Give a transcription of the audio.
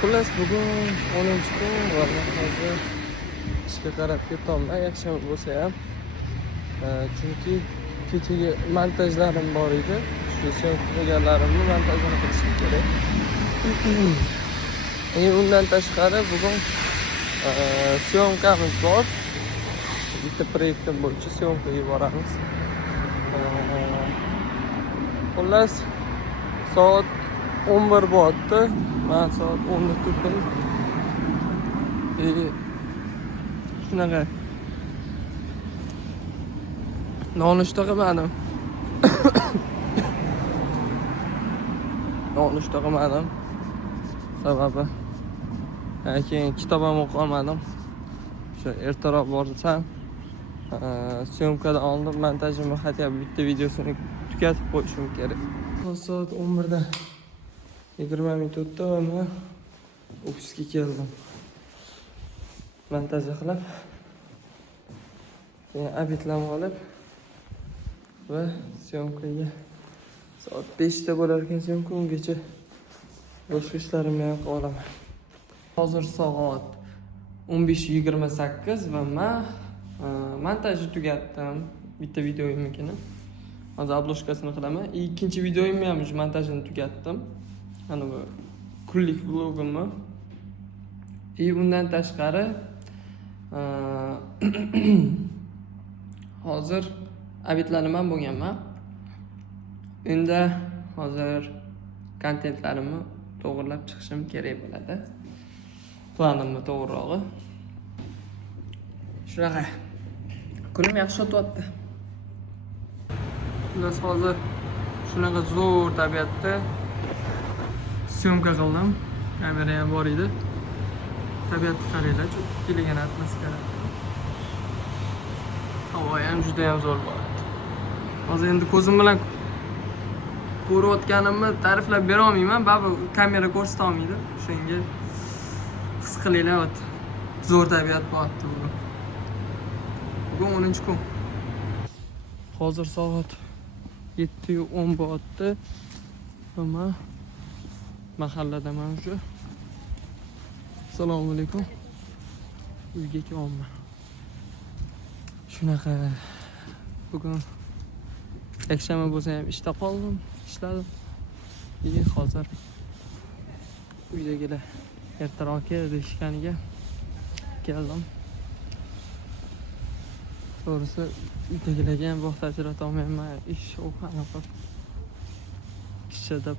Xullas bugun 10-kun va hozir ishga qarab ketolmay, yakshanba bo'lsa ham, chunki kechagi montajlarim bor edi. Shu syomka qilganlarimni montajini qilishim kerak. Undan tashqari bugun syomkamiz bor. Bitta proyektim bo'yicha syomkaga boramiz. Xullas soat 11 bo'ldi. Men soat 10 da turdim. Shunaqa nonushta qilmadim. Nonushta qilmadim. Sababi keyin kitob ham o'qiy olmadim. O'sha ertaroq borsam syomkadan oldin montajimni hatto bitta videosini tugatib qo'yishim kerak. Soat 11 da 20 minut o'tdi va men ofisga keldim. Montaj qilib, keyin obedlarni olib va syomkaga soat 5 da bo'lar ekan syomka, ungacha boshqa ishlarimni ham qilib olaman. Hozir soat 15:28 va men montajni tugatdim. Bitta videoyimnikini. Hozir obloshkasini qilaman. Ikkinchi videoyimni ham montajini tugatdim. Ana bu kunlik vlogimni. Undan tashqari hozir obedlarim ham bo'lganman. Unda hozir kontentlarimni to'g'rilab chiqishim kerak bo'ladi. Planimni to'g'rirog'i. Shunaqa. Kunim yaxshi o'tyapti. Biz hozir shunaqa zo'r tabiatda syomka qildim. Kamera ham bor edi. Tabiatni qaranglar, cho'kkilagan atmosfera. Havo ham juda ham zo'r bo'lyapti. Hozir endi ko'zim bilan ko'rayotganimni ta'riflab bera olmayman, baribir kamera ko'rsata olmaydi. Shunga his qilinglar, zo'r tabiat bo'lyapti bugun. Bugun 10-kun. Hozir soat 7:10 bo'lyapti. Va mahalladaman shu. Assalomu alaykum. Uyga kelyapman. Shunaqa. Bugun yakshanba bo'lsa ham ishda qoldim, ishladim. Hozir uydagilar ertaroq kel deyishganiga keldim. To'g'risi uydagilarga ham vaqt ajrata olmayman. Ish o'qib, ishda